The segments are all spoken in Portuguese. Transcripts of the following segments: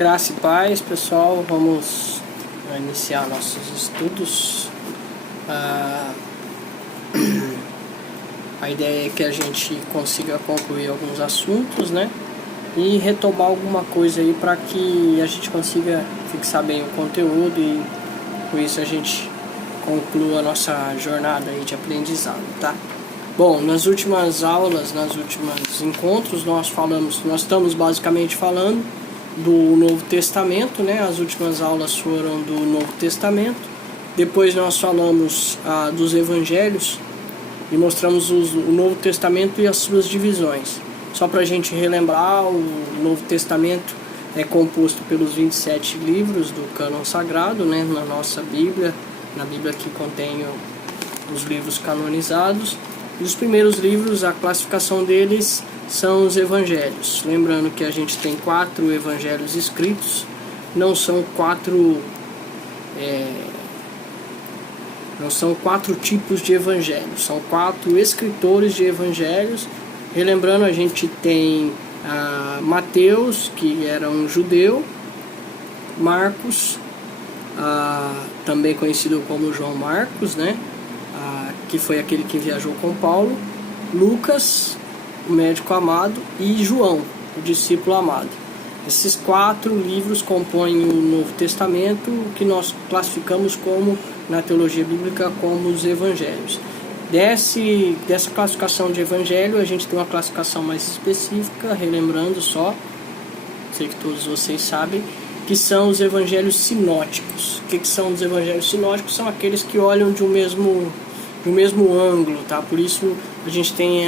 Graça e paz, pessoal. Vamos iniciar nossos estudos. A ideia é que a gente consiga concluir alguns assuntos, né? E retomar alguma coisa aí para que a gente consiga fixar bem o conteúdo e com isso a gente conclua a nossa jornada aí de aprendizado, tá? Bom, nas últimas aulas, nos últimos encontros, nós estamos basicamente falando do Novo Testamento, né? As últimas aulas foram do Novo Testamento. Depois nós falamos dos Evangelhos e mostramos o Novo Testamento e as suas divisões. Só para a gente relembrar, o Novo Testamento é composto pelos 27 livros do cânon sagrado, né? Na nossa Bíblia, na Bíblia que contém os livros canonizados. E os primeiros livros, a classificação deles são os evangelhos. Lembrando que a gente tem 4 evangelhos escritos, não são quatro tipos de evangelhos, são 4 escritores de evangelhos. Relembrando, a gente tem Mateus, que era um judeu, Marcos, também conhecido como João Marcos, né? Que foi aquele que viajou com Paulo, Lucas, o médico amado, e João, o discípulo amado. Esses 4 livros compõem o Novo Testamento, que nós classificamos como, na teologia bíblica, como os evangelhos. Dessa classificação de evangelho, a gente tem uma classificação mais específica, relembrando só, sei que todos vocês sabem, que são os evangelhos sinóticos. O que são os evangelhos sinóticos? São aqueles que olham de um mesmo ângulo, tá? Por isso a gente tem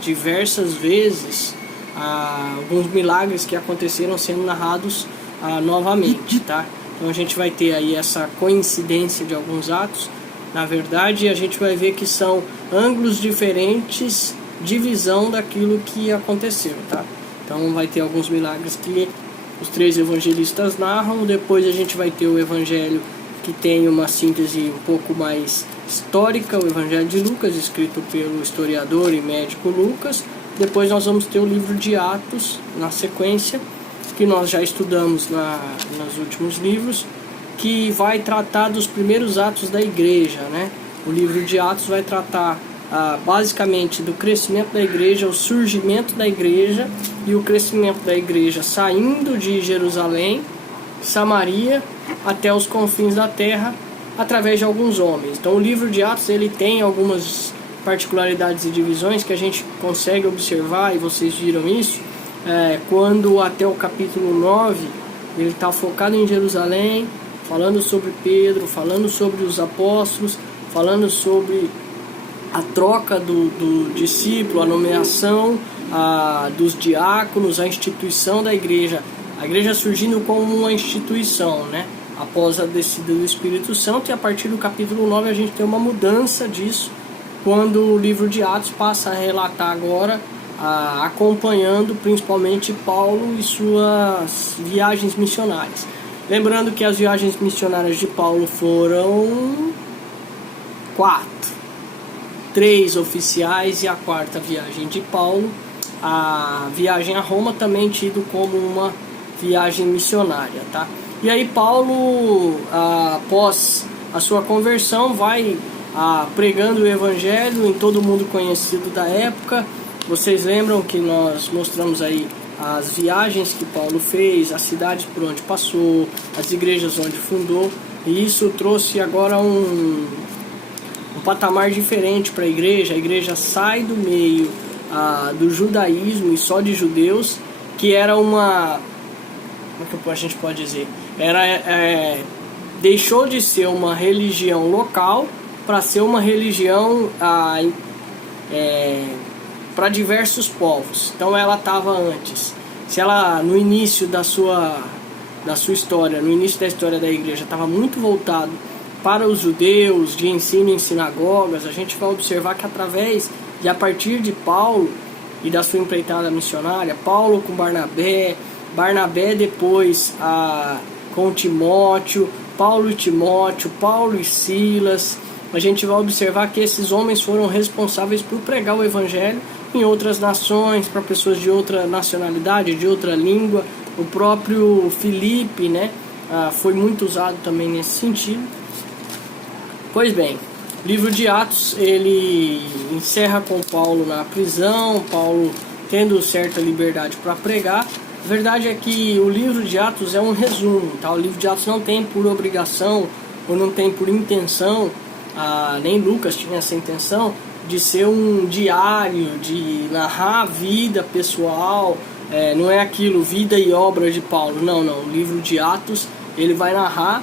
diversas vezes alguns milagres que aconteceram sendo narrados novamente, tá? Então a gente vai ter aí essa coincidência de alguns atos. Na verdade, a gente vai ver que são ângulos diferentes de visão daquilo que aconteceu, tá? Então vai ter alguns milagres que os 3 evangelistas narram. Depois a gente vai ter o evangelho que tem uma síntese um pouco mais histórica, o Evangelho de Lucas, escrito pelo historiador e médico Lucas. Depois nós vamos ter o livro de Atos, na sequência, que nós já estudamos nos últimos livros, que vai tratar dos primeiros atos da igreja, né? O livro de Atos vai tratar basicamente do crescimento da igreja, o surgimento da igreja e o crescimento da igreja saindo de Jerusalém, Samaria, até os confins da terra, através de alguns homens. Então o livro de Atos ele tem algumas particularidades e divisões que a gente consegue observar, e vocês viram isso, quando até o capítulo 9 ele está focado em Jerusalém, falando sobre Pedro, falando sobre os apóstolos, falando sobre a troca do discípulo, a nomeação dos diáconos, a instituição da igreja, a igreja surgindo como uma instituição, né? Após a descida do Espírito Santo, e a partir do capítulo 9 a gente tem uma mudança disso, quando o livro de Atos passa a relatar agora, acompanhando principalmente Paulo e suas viagens missionárias. Lembrando que as viagens missionárias de Paulo foram 4, 3 oficiais e a 4ª viagem de Paulo. A viagem a Roma também tido como uma viagem missionária, tá? E aí Paulo, após a sua conversão, vai pregando o evangelho em todo mundo conhecido da época. Vocês lembram que nós mostramos aí as viagens que Paulo fez, as cidades por onde passou, as igrejas onde fundou, e isso trouxe agora um patamar diferente para a igreja. A igreja sai do meio do judaísmo e só de judeus, que era uma... como que a gente pode dizer? Deixou de ser uma religião local para ser uma religião para diversos povos. Então ela estava antes, se ela no início da sua história, no início da história da igreja, estava muito voltado para os judeus, de ensino em sinagogas, a gente vai observar que através e a partir de Paulo e da sua empreitada missionária, Paulo com Barnabé depois com Timóteo, Paulo e Timóteo, Paulo e Silas, a gente vai observar que esses homens foram responsáveis por pregar o evangelho em outras nações, para pessoas de outra nacionalidade, de outra língua, O próprio Filipe, né, foi muito usado também nesse sentido. Pois bem, o livro de Atos, ele encerra com Paulo na prisão, Paulo tendo certa liberdade para pregar. A verdade é que o livro de Atos é um resumo, tá? O livro de Atos não tem por obrigação ou não tem por intenção, nem Lucas tinha essa intenção, de ser um diário, de narrar a vida pessoal, não é aquilo, vida e obra de Paulo, não. O livro de Atos, ele vai narrar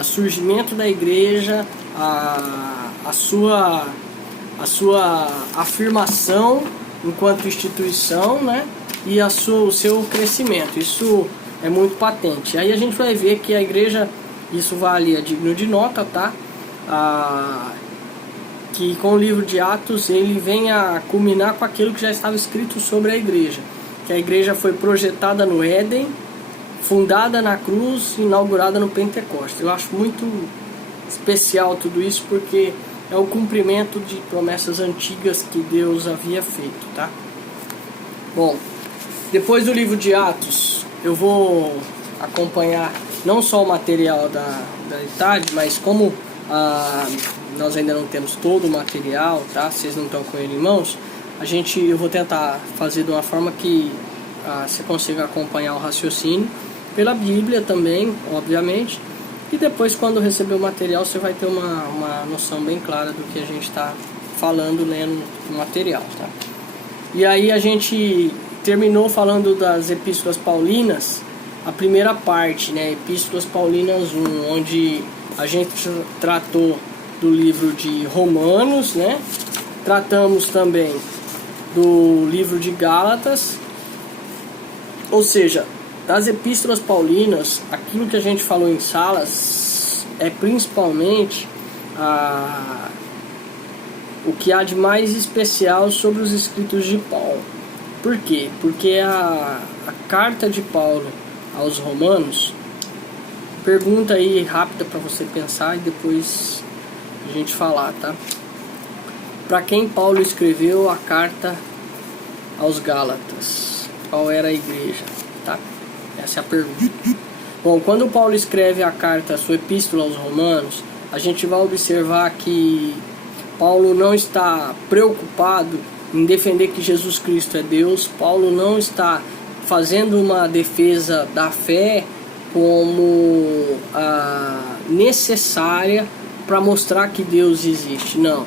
o surgimento da igreja, a sua afirmação enquanto instituição, né? E o seu crescimento. Isso é muito patente. Aí a gente vai ver que a igreja, isso vale, é digno de nota, tá? Que com o livro de Atos ele vem a culminar com aquilo que já estava escrito sobre a igreja. Que a igreja foi projetada no Éden, fundada na cruz, inaugurada no Pentecostes. Eu acho muito especial tudo isso, porque é o cumprimento de promessas antigas que Deus havia feito, tá? Bom, depois do livro de Atos, eu vou acompanhar não só o material da idade, mas como nós ainda não temos todo o material, tá? Vocês não estão com ele em mãos, eu vou tentar fazer de uma forma que você consiga acompanhar o raciocínio pela Bíblia também, obviamente. E depois, quando receber o material, você vai ter uma noção bem clara do que a gente está falando, lendo o material, tá? E aí a gente terminou falando das Epístolas Paulinas, a primeira parte, né? Epístolas Paulinas 1, onde a gente tratou do livro de Romanos, né? Tratamos também do livro de Gálatas, ou seja, das Epístolas Paulinas, aquilo que a gente falou em salas é principalmente o que há de mais especial sobre os escritos de Paulo. Por quê? Porque a carta de Paulo aos Romanos, pergunta aí rápida para você pensar e depois a gente falar, tá? Para quem Paulo escreveu a carta aos Gálatas? Qual era a igreja, tá? Essa é a pergunta. Bom, quando Paulo escreve a carta, a sua epístola aos Romanos, a gente vai observar que Paulo não está preocupado em defender que Jesus Cristo é Deus. Paulo não está fazendo uma defesa da fé como necessária para mostrar que Deus existe. Não.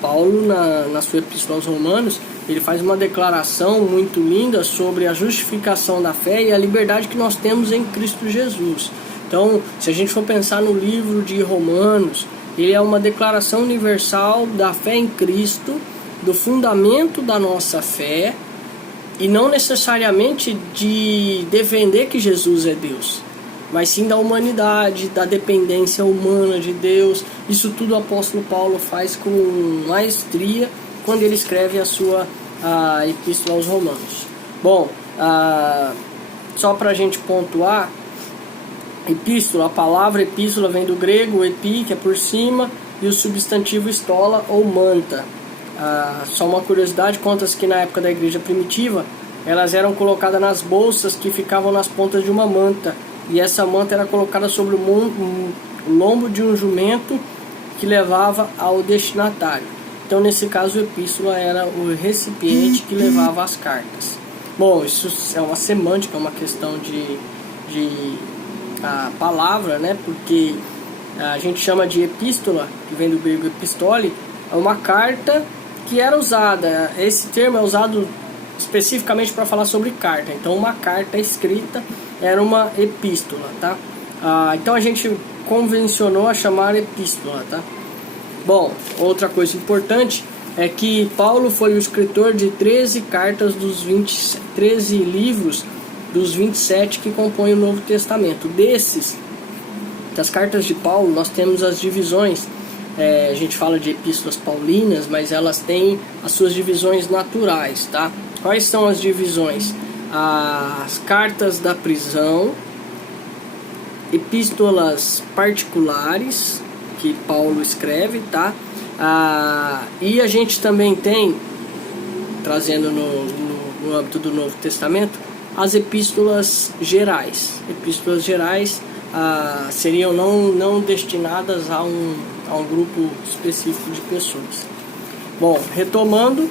Paulo, na sua epístola aos Romanos, ele faz uma declaração muito linda sobre a justificação da fé e a liberdade que nós temos em Cristo Jesus. Então, se a gente for pensar no livro de Romanos, ele é uma declaração universal da fé em Cristo, do fundamento da nossa fé, e não necessariamente de defender que Jesus é Deus, mas sim da humanidade, da dependência humana de Deus. Isso tudo o apóstolo Paulo faz com maestria quando ele escreve a sua epístola aos Romanos. Bom, só para a gente pontuar, epístola, a palavra epístola vem do grego epi, que é por cima, e o substantivo estola ou manta. Só uma curiosidade, conta-se que na época da igreja primitiva, elas eram colocadas nas bolsas que ficavam nas pontas de uma manta, e essa manta era colocada sobre o lombo de um jumento que levava ao destinatário. Então, nesse caso, a epístola era o recipiente que levava as cartas. Bom, isso é uma semântica, uma questão de palavra, né? Porque a gente chama de epístola, que vem do grego epistole, é uma carta que era usada. Esse termo é usado especificamente para falar sobre carta. Então, uma carta escrita era uma epístola, tá? Então, a gente convencionou a chamar epístola, tá? Bom, outra coisa importante é que Paulo foi o escritor de 13 cartas 13 livros dos 27 que compõem o Novo Testamento. Das cartas de Paulo, nós temos as divisões. A gente fala de epístolas paulinas, mas elas têm as suas divisões naturais, tá? Quais são as divisões? As cartas da prisão, epístolas particulares que Paulo escreve, tá? E a gente também tem, trazendo no âmbito do Novo Testamento, as epístolas gerais. Epístolas gerais seriam não destinadas a um grupo específico de pessoas. Bom, retomando,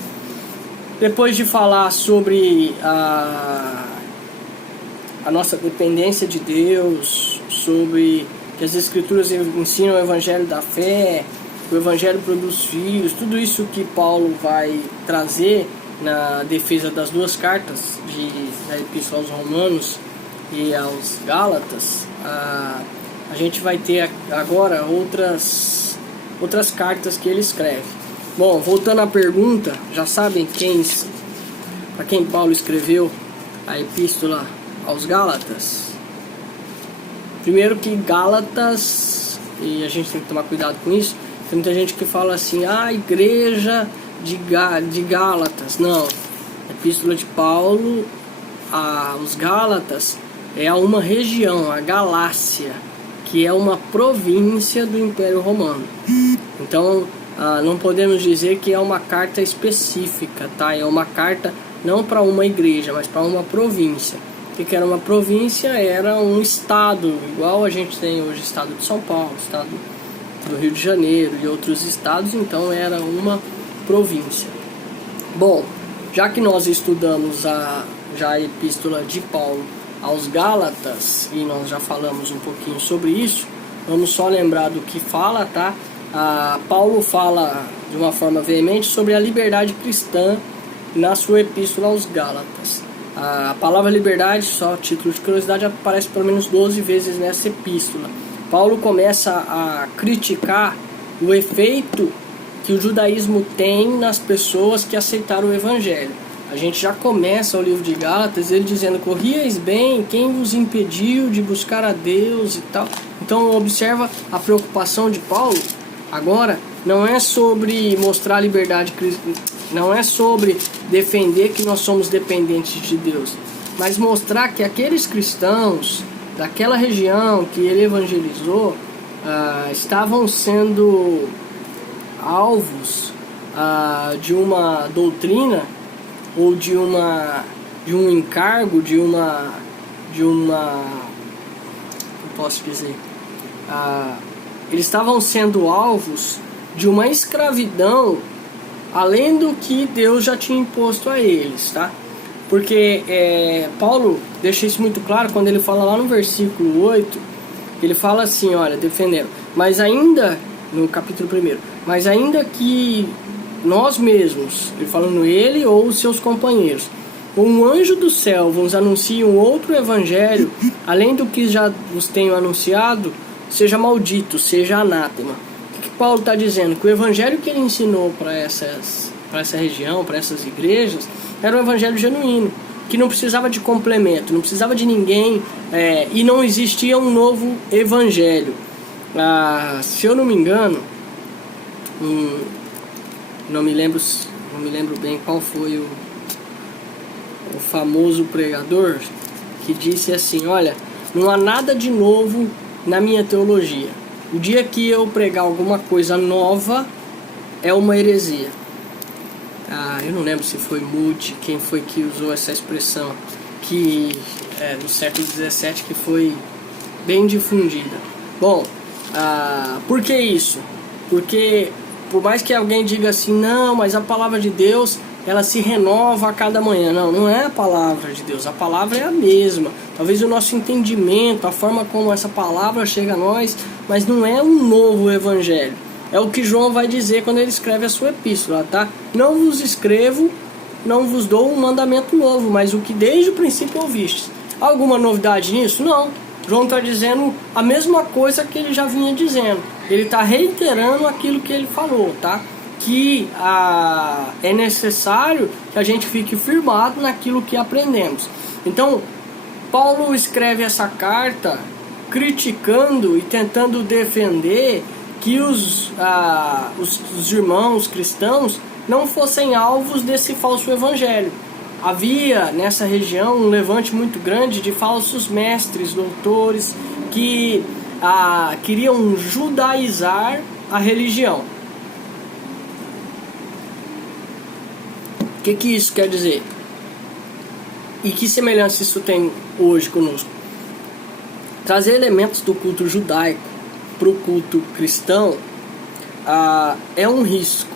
depois de falar sobre a nossa dependência de Deus, sobre que as Escrituras ensinam o Evangelho da fé, o Evangelho produz filhos, tudo isso que Paulo vai trazer na defesa das duas cartas, da Epístola aos Romanos e aos Gálatas, a gente vai ter agora outras cartas que ele escreve. Bom, voltando à pergunta, já sabem para quem Paulo escreveu a Epístola aos Gálatas? Primeiro que Gálatas, e a gente tem que tomar cuidado com isso, tem muita gente que fala assim, igreja de Gálatas. Não, a Epístola de Paulo aos Gálatas é a uma região, a Galácia, que é uma província do Império Romano. Então, não podemos dizer que é uma carta específica, tá? É uma carta não para uma igreja, mas para uma província. O que era uma província? Era um estado, igual a gente tem hoje o estado de São Paulo, o estado do Rio de Janeiro e outros estados, então era uma província. Bom, já que nós estudamos já a epístola de Paulo aos Gálatas, e nós já falamos um pouquinho sobre isso, vamos só lembrar do que fala, tá? Paulo fala de uma forma veemente sobre a liberdade cristã na sua epístola aos Gálatas. A palavra liberdade, só título de curiosidade, aparece pelo menos 12 vezes nessa epístola. Paulo começa a criticar o efeito que o judaísmo tem nas pessoas que aceitaram o Evangelho. A gente já começa o livro de Gálatas ele dizendo: corrieis bem, quem vos impediu de buscar a Deus e tal. Então observa a preocupação de Paulo. Agora não é sobre mostrar a liberdade, não é sobre defender que nós somos dependentes de Deus, mas mostrar que aqueles cristãos daquela região que ele evangelizou estavam sendo alvos de uma doutrina ou de um encargo, posso dizer, eles estavam sendo alvos de uma escravidão além do que Deus já tinha imposto a eles, tá? Porque Paulo deixa isso muito claro quando ele fala lá no versículo 8, ele fala assim, olha, defendendo, mas ainda, no capítulo 1, mas ainda que nós mesmos, ele falando ele ou os seus companheiros, um anjo do céu vos anuncie um outro evangelho, além do que já vos tenho anunciado, seja maldito, seja anátema. O que Paulo está dizendo? Que o evangelho que ele ensinou para essa região, para essas igrejas, era um evangelho genuíno, que não precisava de complemento, não precisava de ninguém, e não existia um novo evangelho. Se eu não me engano, não me lembro bem qual foi o famoso pregador que disse assim: olha, não há nada de novo na minha teologia. O dia que eu pregar alguma coisa nova é uma heresia. Eu não lembro se foi Moody, quem foi que usou essa expressão, que no século XVII, que foi bem difundida. Bom, por que isso? Porque por mais que alguém diga assim, não, mas a palavra de Deus, ela se renova a cada manhã. Não é a palavra de Deus, a palavra é a mesma. Talvez o nosso entendimento, a forma como essa palavra chega a nós, mas não é um novo evangelho. É o que João vai dizer quando ele escreve a sua epístola, tá? Não vos escrevo, não vos dou um mandamento novo, mas o que desde o princípio ouvistes. Há alguma novidade nisso? Não. João está dizendo a mesma coisa que ele já vinha dizendo. Ele está reiterando aquilo que ele falou, tá? Que é necessário que a gente fique firmado naquilo que aprendemos. Então, Paulo escreve essa carta criticando e tentando defender que os irmãos cristãos não fossem alvos desse falso evangelho. Havia nessa região um levante muito grande de falsos mestres, doutores, que queriam judaizar a religião. O que isso quer dizer? E que semelhança isso tem hoje conosco? Trazer elementos do culto judaico para o culto cristão é um risco,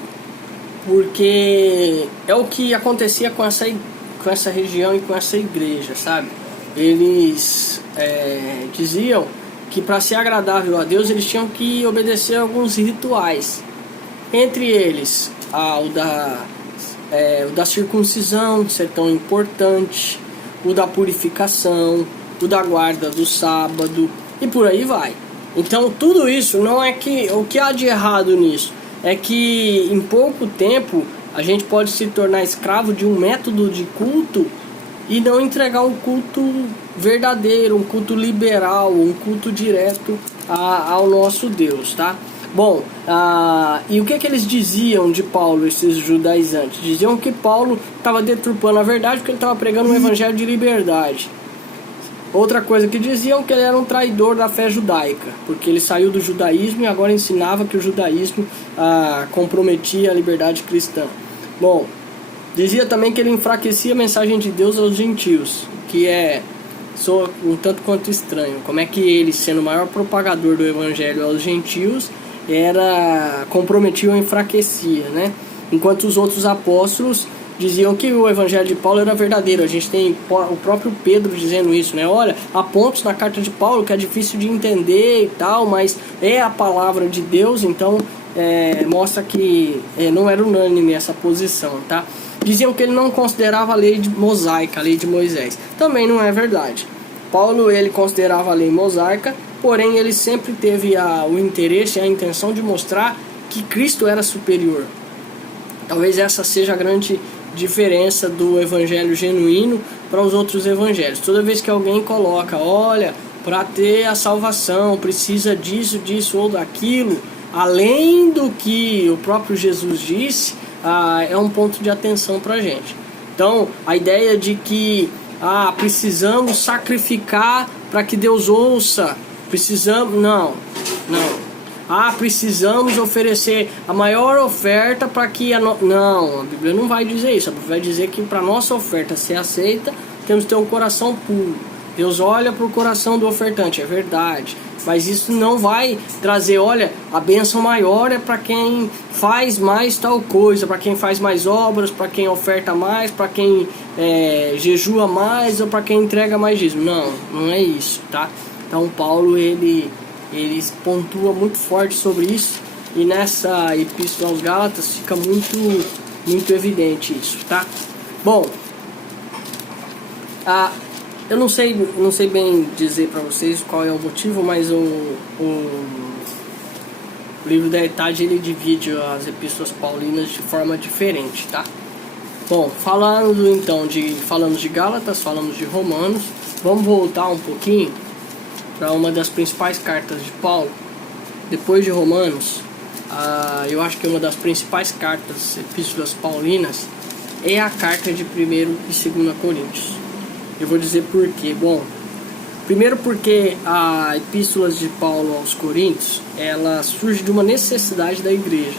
porque é o que acontecia com essa região e com essa igreja, sabe? Eles diziam que para ser agradável a Deus eles tinham que obedecer a alguns rituais, entre eles o da circuncisão ser tão importante, o da purificação, o da guarda do sábado e por aí vai. Então tudo isso não é que o que há de errado nisso é que em pouco tempo a gente pode se tornar escravo de um método de culto e não entregar um culto verdadeiro, um culto liberal, um culto direto ao nosso Deus, tá? Bom, e o que eles diziam de Paulo, esses judaizantes? Diziam que Paulo estava deturpando a verdade porque ele estava pregando um evangelho de liberdade. Outra coisa que diziam que ele era um traidor da fé judaica, porque ele saiu do judaísmo e agora ensinava que o judaísmo comprometia a liberdade cristã. Bom, dizia também que ele enfraquecia a mensagem de Deus aos gentios, que soa um tanto quanto estranho. Como é que ele, sendo o maior propagador do evangelho aos gentios, comprometia ou enfraquecia, né? Enquanto os outros apóstolos diziam que o evangelho de Paulo era verdadeiro. A gente tem o próprio Pedro dizendo isso, né? Olha, há pontos na carta de Paulo que é difícil de entender e tal, mas é a palavra de Deus, então mostra que não era unânime essa posição, tá? Diziam que ele não considerava a lei mosaica, a lei de Moisés. Também não é verdade. Paulo, ele considerava a lei mosaica, porém ele sempre teve o interesse e a intenção de mostrar que Cristo era superior. Talvez essa seja a grande diferença do evangelho genuíno para os outros evangelhos. Toda vez que alguém coloca, olha, para ter a salvação precisa disso ou daquilo, além do que o próprio Jesus disse, é um ponto de atenção para a gente. Então, a ideia de que precisamos sacrificar para que Deus ouça, não. Precisamos oferecer a maior oferta para que não, a Bíblia não vai dizer isso. A Bíblia vai dizer que para nossa oferta ser aceita, temos que ter um coração puro. Deus olha para o coração do ofertante, é verdade, mas isso não vai trazer, olha, a bênção maior é para quem faz mais tal coisa, para quem faz mais obras, para quem oferta mais, para quem jejua mais ou para quem entrega mais dízimo. Não é isso, tá? Então Paulo ele pontua muito forte sobre isso, e nessa epístola aos Gálatas fica muito evidente isso, tá? Bom, eu não sei bem dizer para vocês qual é o motivo, mas o livro da Etade ele divide as epístolas paulinas de forma diferente, tá? Bom, falamos de Gálatas, falamos de Romanos, vamos voltar um pouquinho para uma das principais cartas de Paulo. Depois de Romanos, eu acho que uma das principais cartas, epístolas paulinas, é a carta de 1º e 2º Coríntios. Eu vou dizer por quê. Bom, primeiro porque a epístolas de Paulo aos Coríntios, ela surge de uma necessidade da igreja.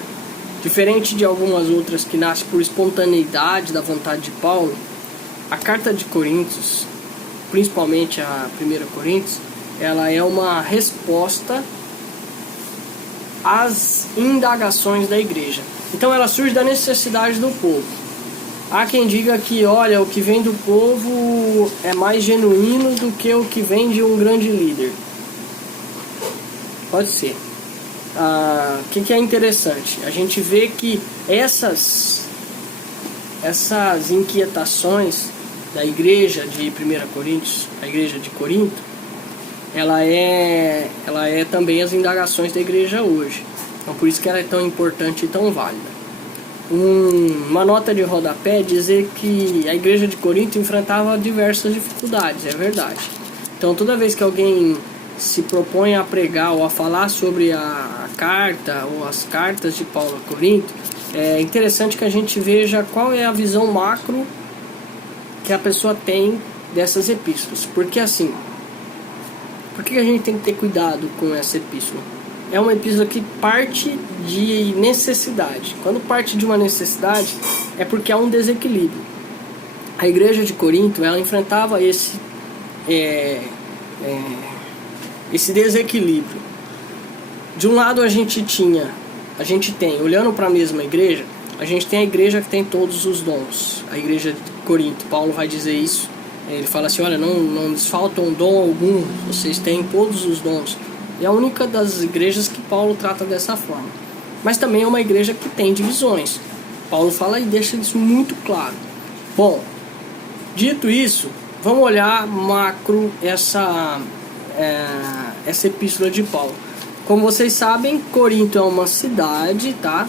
Diferente de algumas outras que nascem por espontaneidade da vontade de Paulo, a carta de Coríntios, principalmente a 1ª Coríntios, ela é uma resposta às indagações da igreja. Então ela surge da necessidade do povo. Há quem diga que, olha, o que vem do povo é mais genuíno do que o que vem de um grande líder. Pode ser. O que é interessante? A gente vê que essas inquietações da igreja de 1 Coríntios, a igreja de Corinto, ela é também as indagações da igreja hoje. Então por isso que ela é tão importante e tão válida. Uma nota de rodapé dizer que a igreja de Corinto enfrentava diversas dificuldades, é verdade. Então toda vez que alguém se propõe a pregar ou a falar sobre a carta ou as cartas de Paulo a Corinto, é interessante que a gente veja qual é a visão macro que a pessoa tem dessas epístolas. Porque assim, por que a gente tem que ter cuidado com essa epístola? É uma epístola que parte de necessidade. Quando parte de uma necessidade, é porque há um desequilíbrio. a igreja de Corinto, ela enfrentava esse desequilíbrio. De um lado a gente tem, olhando para a mesma igreja, a gente tem a igreja que tem todos os dons. A igreja de Corinto, Paulo vai dizer isso. Ele fala assim, olha, não lhes falta um dom algum, vocês têm todos os dons. É a única das igrejas que Paulo trata dessa forma. Mas também é uma igreja que tem divisões. Paulo fala e deixa isso muito claro. Bom, dito isso, vamos olhar macro essa epístola de Paulo. Como vocês sabem, Corinto é uma cidade, tá?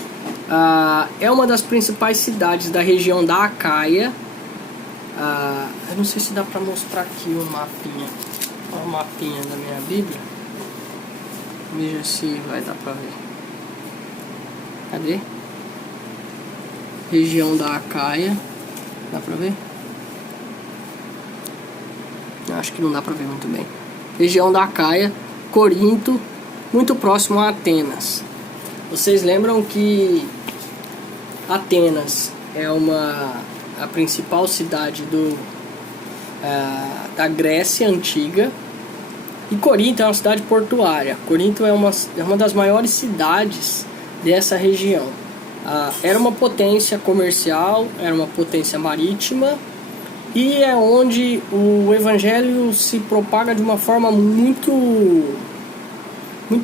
É uma das principais cidades da região da Acaia. Eu não sei se dá para mostrar aqui o mapinha. Olha o mapinha da minha Bíblia. Veja se vai dar para ver. Cadê? Região da Acaia. Dá para ver? Acho que não dá para ver muito bem. Região da Acaia, Corinto, muito próximo a Atenas. Vocês lembram que Atenas é a principal cidade da Grécia Antiga, e Corinto é uma cidade portuária. Corinto é uma das maiores cidades dessa região. Era uma potência comercial, era uma potência marítima, e é onde o evangelho se propaga de uma forma muito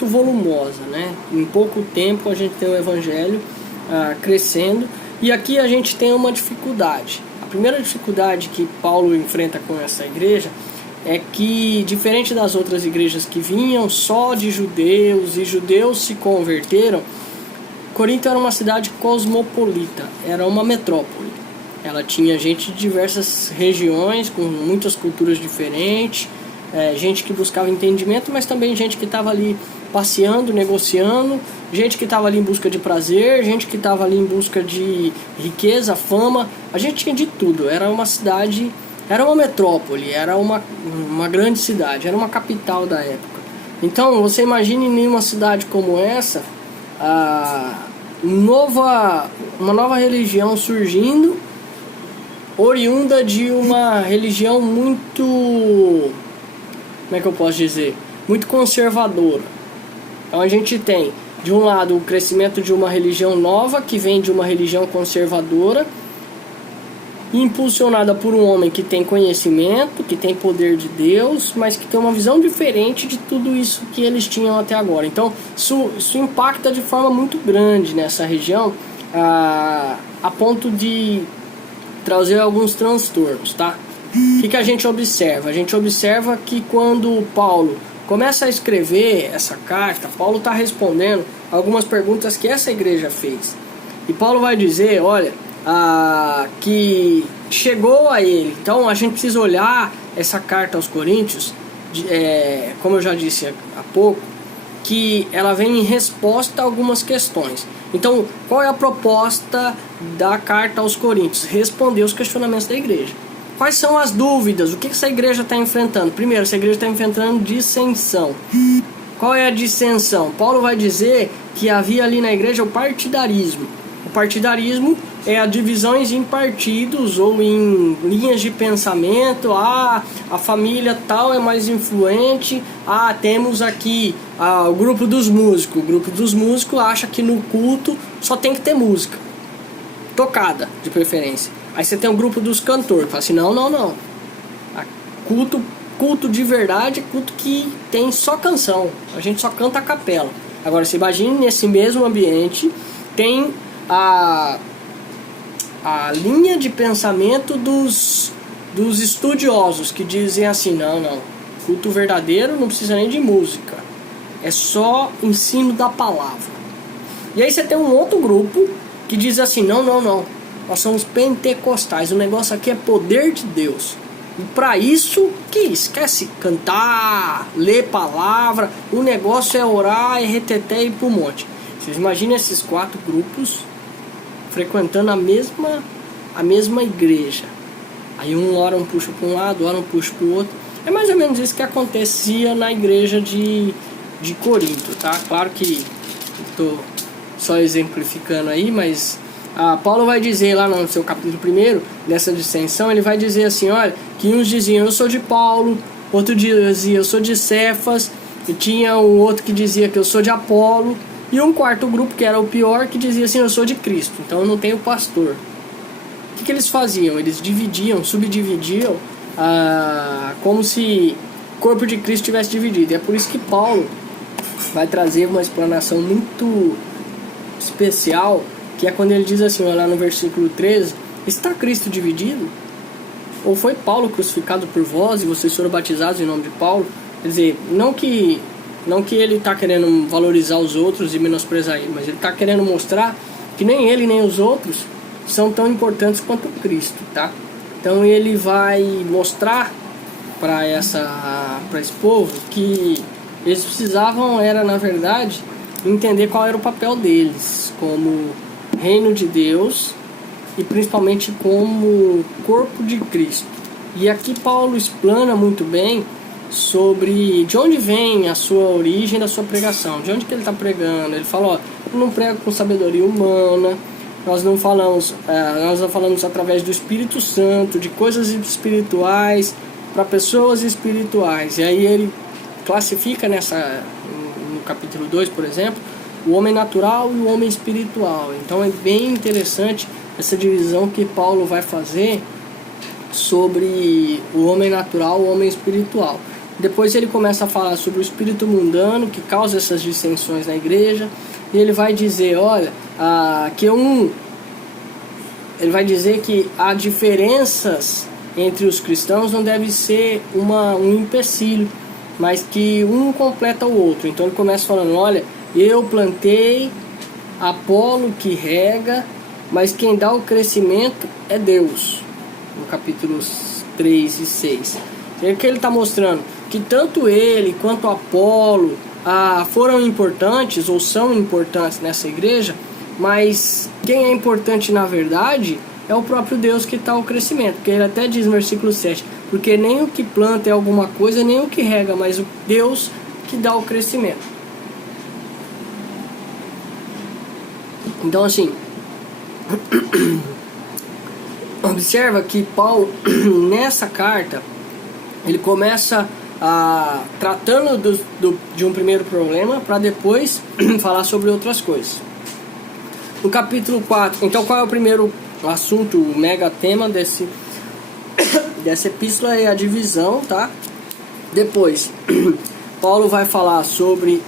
volumosa, né? Em pouco tempo a gente tem o evangelho crescendo, e aqui a gente tem uma dificuldade. A primeira dificuldade que Paulo enfrenta com essa igreja é que, diferente das outras igrejas que vinham só de judeus e judeus se converteram, Corinto era uma cidade cosmopolita, era uma metrópole. Ela tinha gente de diversas regiões, com muitas culturas diferentes, gente que buscava entendimento, mas também gente que estava ali passeando, negociando, gente que estava ali em busca de prazer, gente que estava ali em busca de riqueza, fama. A gente tinha de tudo. Era uma cidade, era uma metrópole, era uma grande cidade, era uma capital da época. Então você imagine em uma cidade como essa, uma nova religião surgindo, oriunda de uma religião muito, como é que eu posso dizer, muito conservadora. Então a gente tem, de um lado, o crescimento de uma religião nova, que vem de uma religião conservadora, impulsionada por um homem que tem conhecimento, que tem poder de Deus, mas que tem uma visão diferente de tudo isso que eles tinham até agora. Então isso impacta de forma muito grande nessa região, a ponto de trazer alguns transtornos, tá? O que a gente observa? A gente observa que quando Paulo começa a escrever essa carta, Paulo está respondendo algumas perguntas que essa igreja fez. E Paulo vai dizer, olha, que chegou a ele. Então a gente precisa olhar essa carta aos Coríntios, como eu já disse há pouco, que ela vem em resposta a algumas questões. Então, qual é a proposta da carta aos Coríntios? Responder os questionamentos da igreja. Quais são as dúvidas? O que essa igreja está enfrentando? Primeiro, essa igreja está enfrentando dissensão. Qual é a dissensão? Paulo vai dizer que havia ali na igreja o partidarismo. O partidarismo é a divisões em partidos ou em linhas de pensamento. A família tal é mais influente. Temos aqui o grupo dos músicos. O grupo dos músicos acha que no culto só tem que ter música tocada, de preferência. Aí você tem o grupo dos cantores, fala assim, não. Culto de verdade é culto que tem só canção, a gente só canta a capela. Agora você imagine, nesse mesmo ambiente tem a linha de pensamento dos estudiosos, que dizem assim, não, culto verdadeiro não precisa nem de música, é só ensino da palavra. E aí você tem um outro grupo que diz assim, não, nós somos pentecostais, o negócio aqui é poder de Deus. E para isso, que esquece cantar, ler palavra, o negócio é orar, é reteté e ir pro monte. Vocês imaginam esses 4 grupos frequentando a mesma igreja. Aí um ora um puxa para um lado, ora um puxa para o outro. É mais ou menos isso que acontecia na igreja de Corinto, tá? Claro que estou só exemplificando aí, mas Paulo vai dizer lá no seu capítulo 1, dessa dissensão, ele vai dizer assim, olha, que uns diziam, eu sou de Paulo, outro dizia, eu sou de Cefas, e tinha um outro que dizia que eu sou de Apolo, e um quarto grupo, que era o pior, que dizia assim, eu sou de Cristo, então eu não tenho pastor. O que eles faziam? Eles dividiam, subdividiam, como se o corpo de Cristo tivesse dividido. E é por isso que Paulo vai trazer uma explanação muito especial, que é quando ele diz assim, olha lá no versículo 13, está Cristo dividido? Ou foi Paulo crucificado por vós e vocês foram batizados em nome de Paulo? Quer dizer, não que ele está querendo valorizar os outros e menosprezar ele, mas ele está querendo mostrar que nem ele nem os outros são tão importantes quanto Cristo, tá? Então ele vai mostrar para esse povo que eles precisavam, era na verdade, entender qual era o papel deles como reino de Deus e principalmente como corpo de Cristo. E aqui Paulo explana muito bem sobre de onde vem a sua origem da sua pregação, de onde que ele está pregando. Ele fala, ó, eu não prego com sabedoria humana, nós não falamos através do Espírito Santo, de coisas espirituais para pessoas espirituais. E aí ele classifica no capítulo 2, por exemplo, o homem natural e o homem espiritual. Então é bem interessante essa divisão que Paulo vai fazer sobre o homem natural e o homem espiritual. Depois ele começa a falar sobre o espírito mundano que causa essas dissensões na igreja. E ele vai dizer, olha, ele vai dizer que há diferenças entre os cristãos, não deve ser um empecilho, mas que um completa o outro. Então ele começa falando, olha, eu plantei, Apolo que rega, mas quem dá o crescimento é Deus. No capítulos 3 e 6. É que ele está mostrando que tanto ele quanto Apolo foram importantes ou são importantes nessa igreja, mas quem é importante na verdade é o próprio Deus que dá o crescimento, porque ele até diz no versículo 7, porque nem o que planta é alguma coisa, nem o que rega, mas o Deus que dá o crescimento. Então assim, observa que Paulo nessa carta ele começa tratando de um primeiro problema para depois falar sobre outras coisas. No capítulo 4, então qual é o primeiro assunto, o mega tema dessa epístola? É a divisão, tá? Depois Paulo vai falar sobre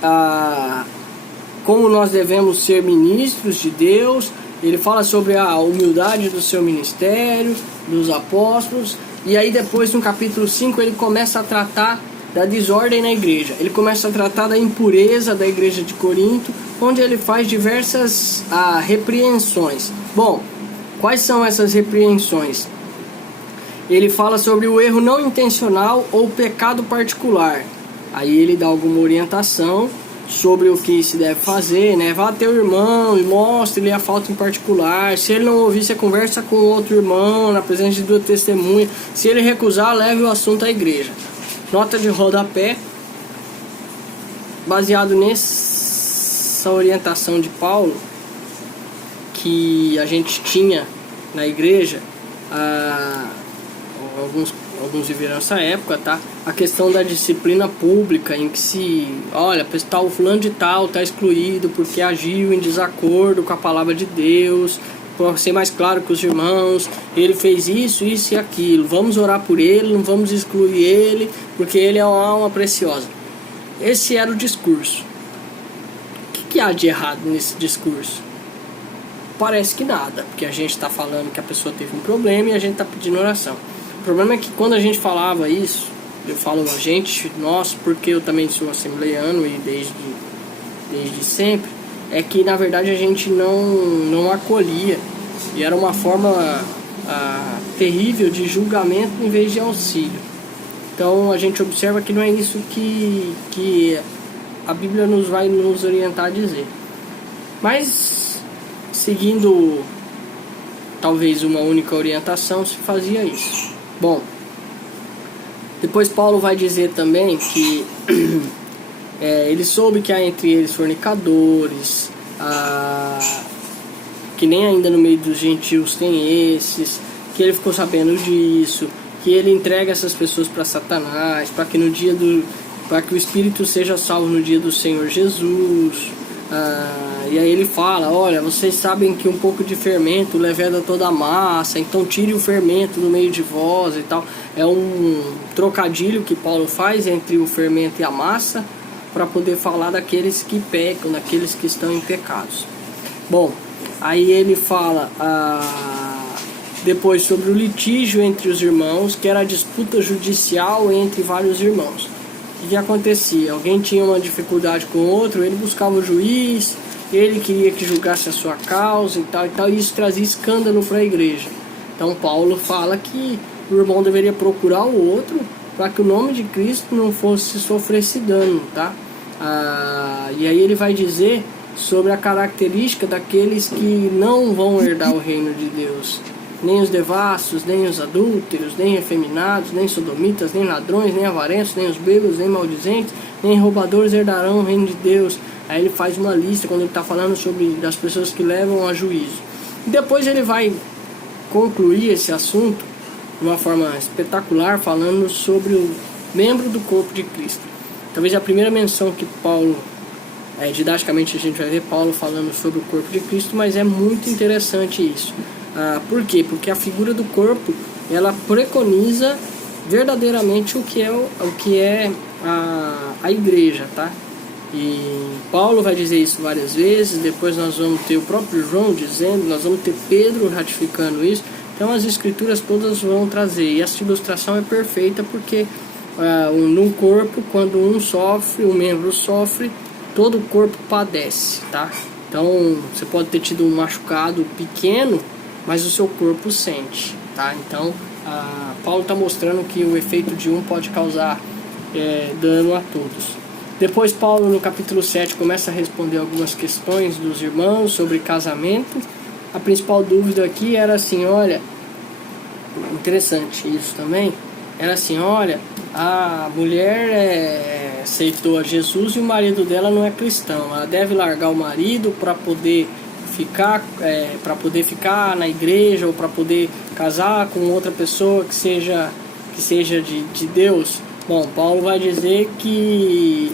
como nós devemos ser ministros de Deus. Ele fala sobre a humildade do seu ministério, dos apóstolos. E aí depois no capítulo 5 ele começa a tratar da desordem na igreja. Ele começa a tratar da impureza da igreja de Corinto, onde ele faz diversas repreensões. Bom, quais são essas repreensões? Ele fala sobre o erro não intencional ou pecado particular. Aí ele dá alguma orientação sobre o que se deve fazer, né? Vá até o irmão e mostre-lhe a falta em particular. Se ele não ouvir, você conversa com outro irmão na presença de duas testemunhas. Se ele recusar, leve o assunto à igreja. Nota de rodapé. Baseado nessa orientação de Paulo que a gente tinha na igreja, alguns viveram essa época, tá? A questão da disciplina pública, em que olha, o fulano de tal está excluído porque agiu em desacordo com a palavra de Deus, para ser mais claro com os irmãos, ele fez isso e aquilo, vamos orar por ele, não vamos excluir ele, porque ele é uma alma preciosa. Esse era o discurso. O que há de errado nesse discurso? Parece que nada, porque a gente está falando que a pessoa teve um problema e a gente está pedindo oração. O problema é que quando a gente falava isso, eu falo a gente, nós, porque eu também sou assembleiano e desde sempre, é que na verdade a gente não acolhia, e era uma forma terrível de julgamento em vez de auxílio. Então a gente observa que não é isso que a Bíblia vai nos orientar a dizer. Mas seguindo talvez uma única orientação, se fazia isso. Bom, depois Paulo vai dizer também que ele soube que há entre eles fornicadores, que nem ainda no meio dos gentios tem esses, que ele ficou sabendo disso, que ele entrega essas pessoas para Satanás, para que para que o espírito seja salvo no dia do Senhor Jesus. E aí ele fala, olha, vocês sabem que um pouco de fermento leveda toda a massa, então tire o fermento do meio de vós e tal. É um trocadilho que Paulo faz entre o fermento e a massa, para poder falar daqueles que pecam, daqueles que estão em pecados. Bom, aí ele fala depois sobre o litígio entre os irmãos, que era a disputa judicial entre vários irmãos. O que acontecia? Alguém tinha uma dificuldade com o outro, ele buscava o juiz, ele queria que julgasse a sua causa e tal, e isso trazia escândalo para a igreja. Então Paulo fala que o irmão deveria procurar o outro para que o nome de Cristo não fosse sofresse dano, tá? E aí ele vai dizer sobre a característica daqueles que não vão herdar o reino de Deus. Nem os devassos, nem os adúlteros, nem efeminados, nem sodomitas, nem ladrões, nem avarentos, nem os bêbados, nem maldizentes, nem roubadores herdarão o reino de Deus. Aí ele faz uma lista quando ele está falando sobre das pessoas que levam a juízo. E depois ele vai concluir esse assunto de uma forma espetacular, falando sobre o membro do corpo de Cristo. Talvez a primeira menção que Paulo, didaticamente a gente vai ver Paulo falando sobre o corpo de Cristo, mas é muito interessante isso. Por quê? Porque a figura do corpo, ela preconiza verdadeiramente o que é a igreja, tá? E Paulo vai dizer isso várias vezes, depois nós vamos ter o próprio João dizendo, nós vamos ter Pedro ratificando isso. Então as escrituras todas vão trazer, e essa ilustração é perfeita porque no corpo, quando um membro sofre, todo o corpo padece, tá? Então você pode ter tido um machucado pequeno, mas o seu corpo sente, tá? Então Paulo está mostrando que o efeito de um pode causar dano a todos. Depois Paulo no capítulo 7 começa a responder algumas questões dos irmãos sobre casamento. A principal dúvida aqui era assim, olha, interessante isso também, era assim, olha, a mulher aceitou a Jesus e o marido dela não é cristão, ela deve largar o marido para poder ficar na igreja ou para poder casar com outra pessoa que seja de Deus. Bom, Paulo vai dizer que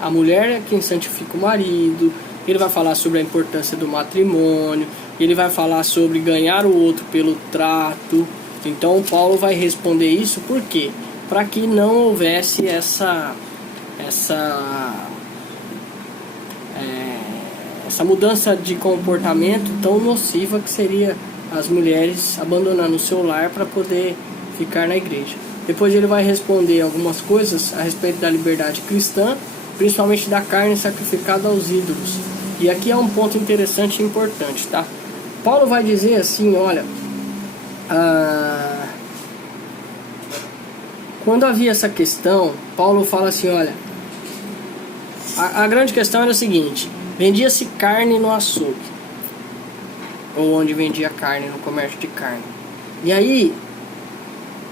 a mulher é quem santifica o marido. Ele vai falar sobre a importância do matrimônio, ele vai falar sobre ganhar o outro pelo trato. Então Paulo vai responder isso por quê? Para que não houvesse essa mudança de comportamento tão nociva que seria as mulheres abandonando o seu lar para poder ficar na igreja. Depois ele vai responder algumas coisas a respeito da liberdade cristã, principalmente da carne sacrificada aos ídolos. E aqui é um ponto interessante e importante, tá? Paulo vai dizer assim, olha, quando havia essa questão, Paulo fala assim, olha, a grande questão era a seguinte: vendia-se carne no açougue, ou onde vendia carne, no comércio de carne. E aí,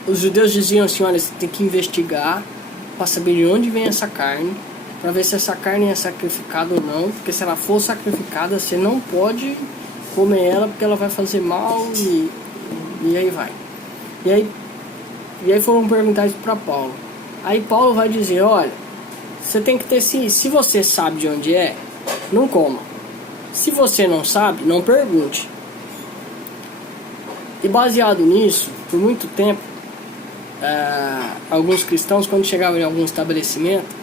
os judeus diziam assim, olha, você tem que investigar para saber de onde vem essa carne, para ver se essa carne é sacrificada ou não, porque se ela for sacrificada, você não pode comer ela, porque ela vai fazer mal, e aí vai. E aí foram perguntar isso para Paulo. Aí Paulo vai dizer, olha, você tem que ter, se você sabe de onde é, não coma. Se você não sabe, não pergunte. E baseado nisso, por muito tempo, alguns cristãos, quando chegavam em algum estabelecimento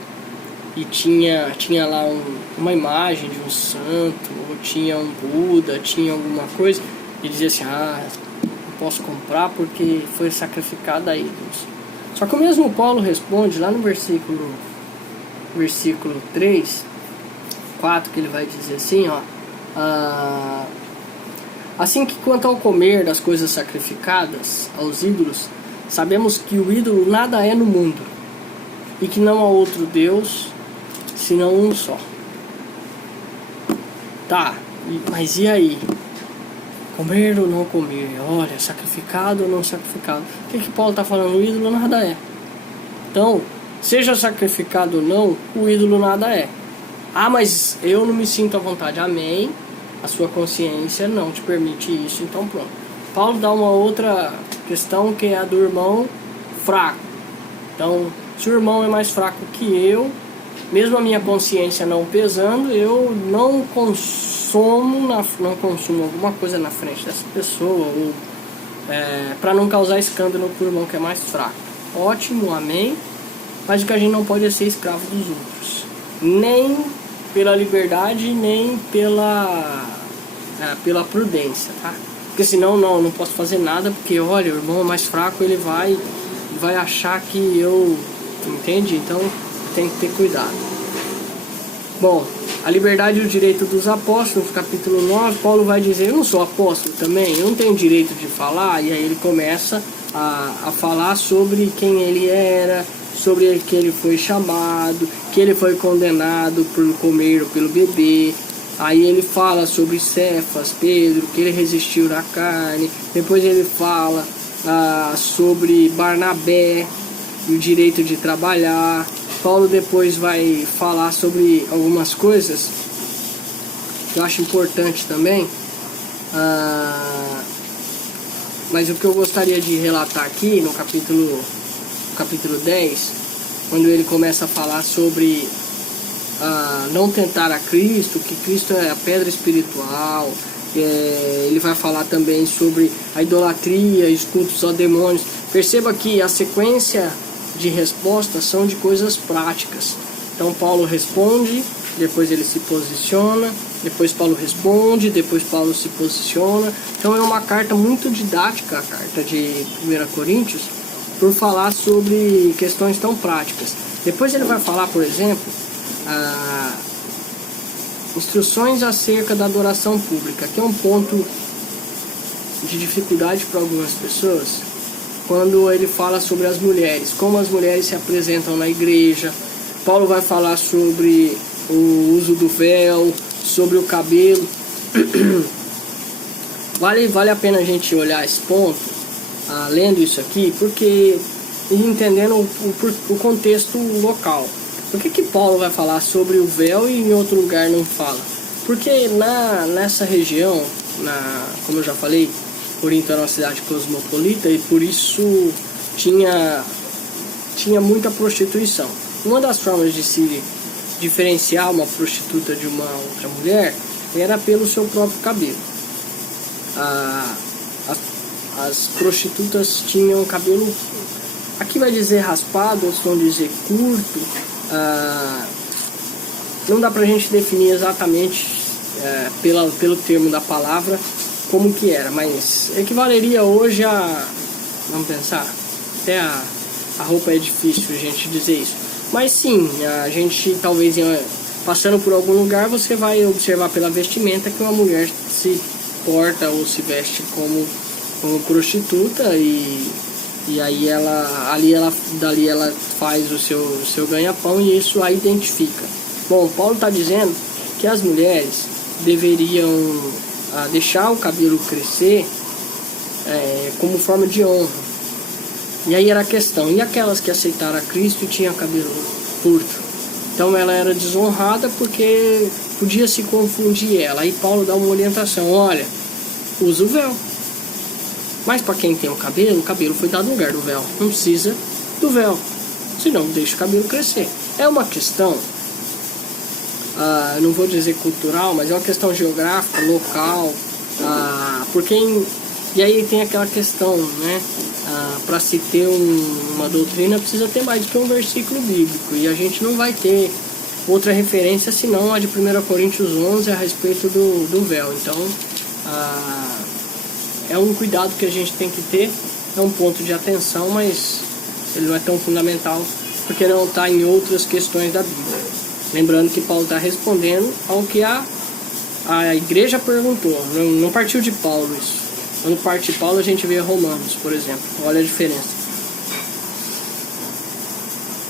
e tinha lá uma imagem de um santo, ou tinha um Buda, tinha alguma coisa, e dizia assim, não posso comprar porque foi sacrificado a ídolos. Só que o mesmo Paulo responde lá no versículo 3, 4, que ele vai dizer assim, assim que quanto ao comer das coisas sacrificadas aos ídolos, sabemos que o ídolo nada é no mundo, e que não há outro Deus senão um só. Tá, mas e aí? Comer ou não comer? Olha, sacrificado ou não sacrificado? O que Paulo está falando? O ídolo nada é. Então, seja sacrificado ou não, o ídolo nada é. Mas eu não me sinto à vontade. Amém. a sua consciência não te permite isso, então pronto. Paulo dá uma outra questão, que é a do irmão fraco. Então, se o irmão é mais fraco que eu, mesmo a minha consciência não pesando, eu não consumo alguma coisa na frente dessa pessoa, ou para não causar escândalo para o irmão que é mais fraco. Ótimo, amém. Mas o que a gente não pode é ser escravo dos outros, nem pela liberdade, nem pela prudência, tá? Porque senão não posso fazer nada, porque olha, o irmão mais fraco, ele vai achar que eu... Entende? Então tem que ter cuidado. Bom, a liberdade e o direito dos apóstolos, capítulo 9, Paulo vai dizer: eu não sou apóstolo também, eu não tenho direito de falar. E aí ele começa a falar sobre quem ele era, sobre que ele foi chamado, que ele foi condenado por comer ou pelo beber. Aí ele fala sobre Cefas, Pedro, que ele resistiu na carne. Depois ele fala sobre Barnabé e o direito de trabalhar. Paulo depois vai falar sobre algumas coisas que eu acho importante também. Mas o que eu gostaria de relatar aqui no capítulo 10, quando ele começa a falar sobre não tentar a Cristo, que Cristo é a pedra espiritual. Ele vai falar também sobre a idolatria, os cultos a demônios. Perceba que a sequência de respostas são de coisas práticas. Então Paulo responde, depois ele se posiciona, depois Paulo responde, depois Paulo se posiciona. Então é uma carta muito didática, a carta de 1 Coríntios, por falar sobre questões tão práticas. Depois ele vai falar, por exemplo, instruções acerca da adoração pública, que é um ponto de dificuldade para algumas pessoas, quando ele fala sobre as mulheres, como as mulheres se apresentam na igreja. Paulo vai falar sobre o uso do véu, sobre o cabelo. Vale a pena a gente olhar esse ponto, lendo isso aqui, porque entendendo o contexto local. Por que Paulo vai falar sobre o véu e em outro lugar não fala? Porque nessa região, como eu já falei, Corinto era uma cidade cosmopolita e por isso tinha muita prostituição. Uma das formas de se diferenciar uma prostituta de uma outra mulher era pelo seu próprio cabelo. As prostitutas tinham cabelo, aqui vai dizer raspado, outros vão dizer curto. Não dá pra gente definir exatamente pelo termo da palavra como que era, mas equivaleria hoje vamos pensar, até a roupa é difícil a gente dizer isso, mas sim, a gente talvez passando por algum lugar, você vai observar pela vestimenta que uma mulher se porta ou se veste como prostituta, e aí dali ela faz o seu ganha-pão, e isso a identifica. Bom, Paulo está dizendo que as mulheres deveriam deixar o cabelo crescer como forma de honra. E aí era a questão, e aquelas que aceitaram a Cristo e tinham cabelo curto? Então ela era desonrada porque podia se confundir ela. Aí Paulo dá uma orientação: olha, usa o véu. Mas para quem tem o cabelo foi dado no lugar do véu. Não precisa do véu, senão deixa o cabelo crescer. É uma questão, não vou dizer cultural, mas é uma questão geográfica, local. E aí tem aquela questão, né? Para se ter uma doutrina precisa ter mais do que um versículo bíblico. E a gente não vai ter outra referência senão a de 1 Coríntios 11 a respeito do véu. Então é um cuidado que a gente tem que ter, é um ponto de atenção, mas ele não é tão fundamental porque não está em outras questões da Bíblia. Lembrando que Paulo está respondendo ao que a igreja perguntou, não partiu de Paulo isso. Quando parte de Paulo a gente vê Romanos, por exemplo, olha a diferença.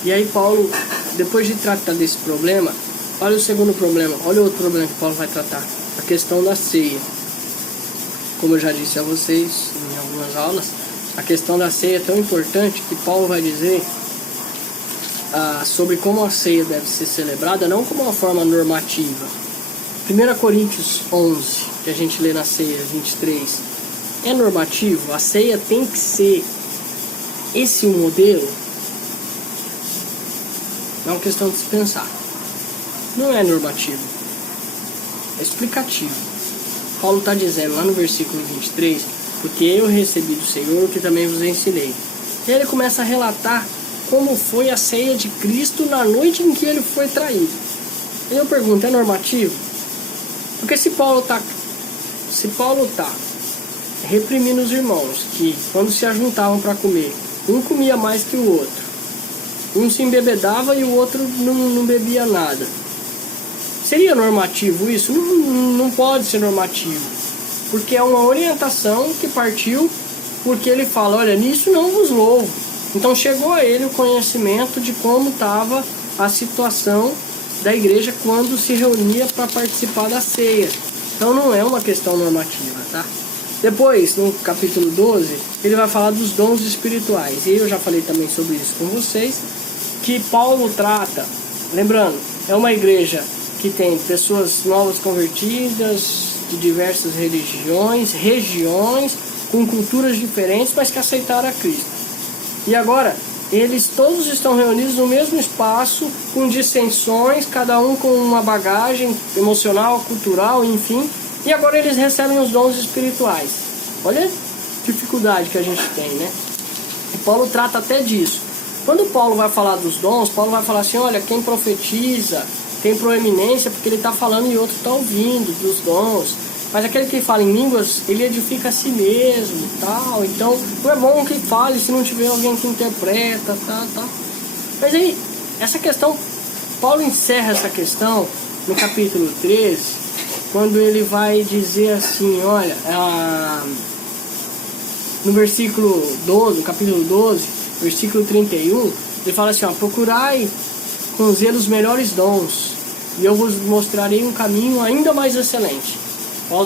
E aí Paulo, depois de tratar desse problema, olha o segundo problema, olha o outro problema que Paulo vai tratar, a questão da ceia. Como eu já disse a vocês em algumas aulas, a questão da ceia é tão importante que Paulo vai dizer sobre como a ceia deve ser celebrada, não como uma forma normativa, 1 Coríntios 11, que a gente lê na ceia 23, é normativo? A ceia tem que ser esse um modelo? É uma questão de se pensar. Não é normativo, é explicativo. Paulo está dizendo lá no versículo 23, porque eu recebi do Senhor o que também vos ensinei. E ele começa a relatar como foi a ceia de Cristo na noite em que ele foi traído. E eu pergunto, é normativo? Porque se Paulo está reprimindo os irmãos, que quando se ajuntavam para comer, um comia mais que o outro, um se embebedava e o outro não bebia nada, seria normativo isso? Não pode ser normativo, porque é uma orientação que partiu, porque ele fala, olha, nisso não vos louvo. Então chegou a ele o conhecimento de como estava a situação da igreja quando se reunia para participar da ceia. Então não é uma questão normativa, tá? Depois, no capítulo 12, ele vai falar dos dons espirituais. E eu já falei também sobre isso com vocês, que Paulo trata, lembrando, é uma igreja que tem pessoas novas convertidas, de diversas regiões, com culturas diferentes, mas que aceitaram a Cristo. E agora, eles todos estão reunidos no mesmo espaço, com dissensões, cada um com uma bagagem emocional, cultural, enfim. E agora eles recebem os dons espirituais. Olha a dificuldade que a gente tem, né? E Paulo trata até disso. Quando Paulo vai falar dos dons, Paulo vai falar assim, olha, quem profetiza tem proeminência porque ele está falando e outro está ouvindo dos dons. Mas aquele que fala em línguas, ele edifica a si mesmo e tal. Então, não é bom que fale se não tiver alguém que interpreta, tá. Mas aí, essa questão, Paulo encerra essa questão no capítulo 13, quando ele vai dizer assim, olha, no versículo 12, no capítulo 12, versículo 31, ele fala assim, ó, procurai com zelo os melhores dons, e eu vos mostrarei um caminho ainda mais excelente. Paulo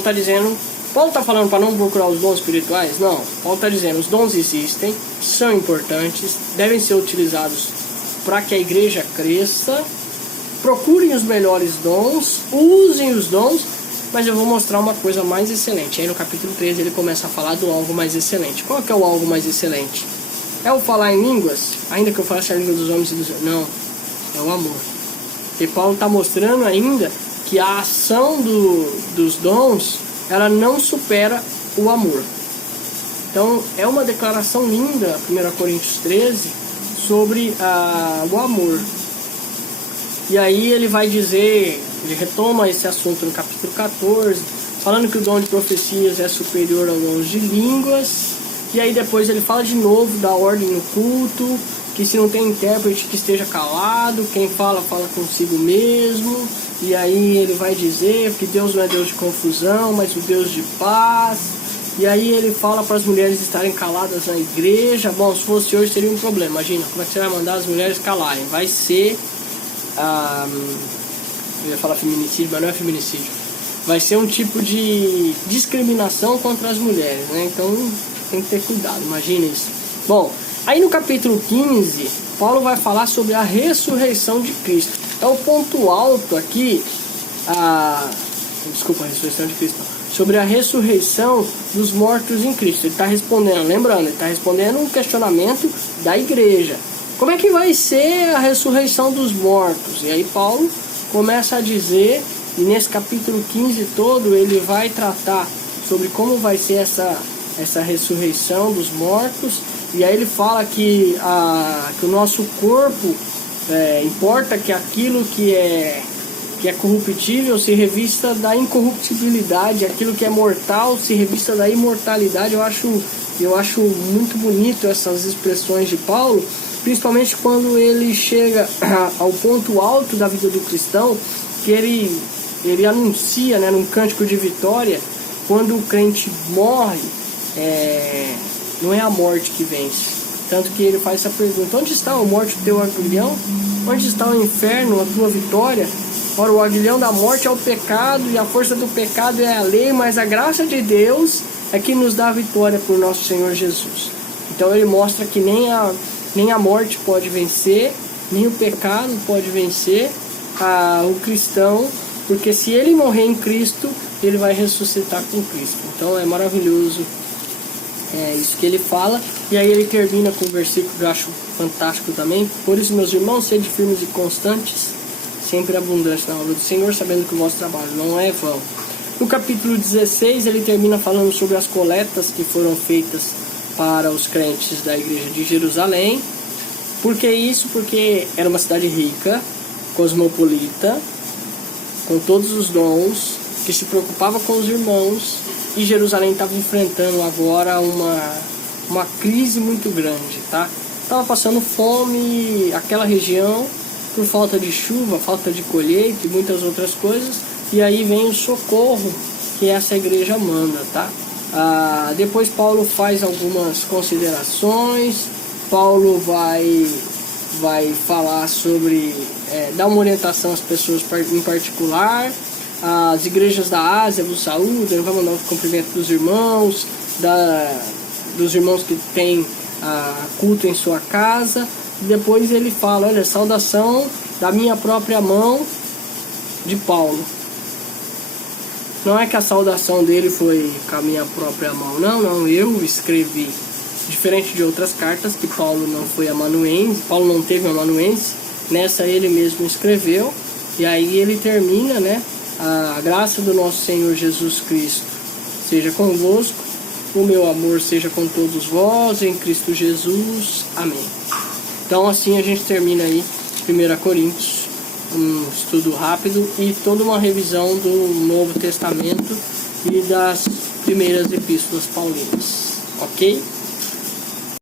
está falando para não procurar os dons espirituais? Não. Paulo está dizendo, os dons existem, são importantes, devem ser utilizados para que a igreja cresça. Procurem os melhores dons, usem os dons, mas eu vou mostrar uma coisa mais excelente. Aí no capítulo 13 ele começa a falar do algo mais excelente. Qual que é o algo mais excelente? É o falar em línguas? Ainda que eu falasse a língua dos homens e dos... Não, é o amor. E Paulo está mostrando ainda que a ação dos dons, ela não supera o amor. Então, é uma declaração linda, 1 Coríntios 13, sobre o amor. E aí ele vai dizer, ele retoma esse assunto no capítulo 14, falando que o dom de profecias é superior ao dom de línguas. E aí depois ele fala de novo da ordem no culto, que se não tem intérprete que esteja calado, quem fala, fala consigo mesmo. E aí ele vai dizer que Deus não é Deus de confusão, mas o Deus de paz. E aí ele fala para as mulheres estarem caladas na igreja. Bom, se fosse hoje seria um problema. Imagina, como é que você vai mandar as mulheres calarem? Vai ser, eu ia falar feminicídio, mas não é feminicídio. Vai ser um tipo de discriminação contra as mulheres, né? Então tem que ter cuidado, imagina isso. Bom, aí no capítulo 15, Paulo vai falar sobre a ressurreição de Cristo. É o ponto alto aqui, desculpa, a ressurreição de Cristo, sobre a ressurreição dos mortos em Cristo. Ele está respondendo, lembrando, ele está respondendo um questionamento da igreja. Como é que vai ser a ressurreição dos mortos? E aí Paulo começa a dizer, e nesse capítulo 15 todo, ele vai tratar sobre como vai ser essa ressurreição dos mortos. E aí ele fala que o nosso corpo, importa que aquilo que é corruptível se revista da incorruptibilidade, aquilo que é mortal se revista da imortalidade. Eu acho muito bonito essas expressões de Paulo, principalmente quando ele chega ao ponto alto da vida do cristão, que ele anuncia, né, num cântico de vitória, quando o crente morre, não é a morte que vence. Tanto que ele faz essa pergunta: onde está, ó morte, o teu aguilhão? Onde está o inferno, a tua vitória? Ora, o aguilhão da morte é o pecado, e a força do pecado é a lei, mas a graça de Deus é que nos dá a vitória por nosso Senhor Jesus. Então ele mostra que nem a morte pode vencer, nem o pecado pode vencer o cristão porque se ele morrer em Cristo, ele vai ressuscitar com Cristo. Então é maravilhoso isso que ele fala. E aí ele termina com um versículo que eu acho fantástico também: por isso, meus irmãos, sede firmes e constantes, sempre abundância na obra do Senhor, sabendo que o vosso trabalho não é vão. No capítulo 16 ele termina falando sobre as coletas que foram feitas para os crentes da igreja de Jerusalém. Por que isso? Porque era uma cidade rica, cosmopolita, com todos os dons, que se preocupava com os irmãos, e Jerusalém estava enfrentando agora uma crise muito grande, tá? Estava passando fome aquela região por falta de chuva, falta de colheita e muitas outras coisas, e aí vem o socorro que essa igreja manda, tá? Depois Paulo faz algumas considerações. Paulo vai falar sobre, dar uma orientação às pessoas em particular. As igrejas da Ásia vos saúdam, vai mandar o cumprimento dos irmãos, dos irmãos que têm culto em sua casa. E depois ele fala: olha, saudação da minha própria mão, de Paulo. Não é que a saudação dele foi com a minha própria mão, não, eu escrevi. Diferente de outras cartas, que Paulo não foi amanuense, Paulo não teve amanuense, nessa ele mesmo escreveu. E aí ele termina, né? A graça do nosso Senhor Jesus Cristo seja convosco, o meu amor seja com todos vós, em Cristo Jesus. Amém. Então assim a gente termina aí 1 Coríntios, um estudo rápido e toda uma revisão do Novo Testamento e das primeiras epístolas paulinas, ok?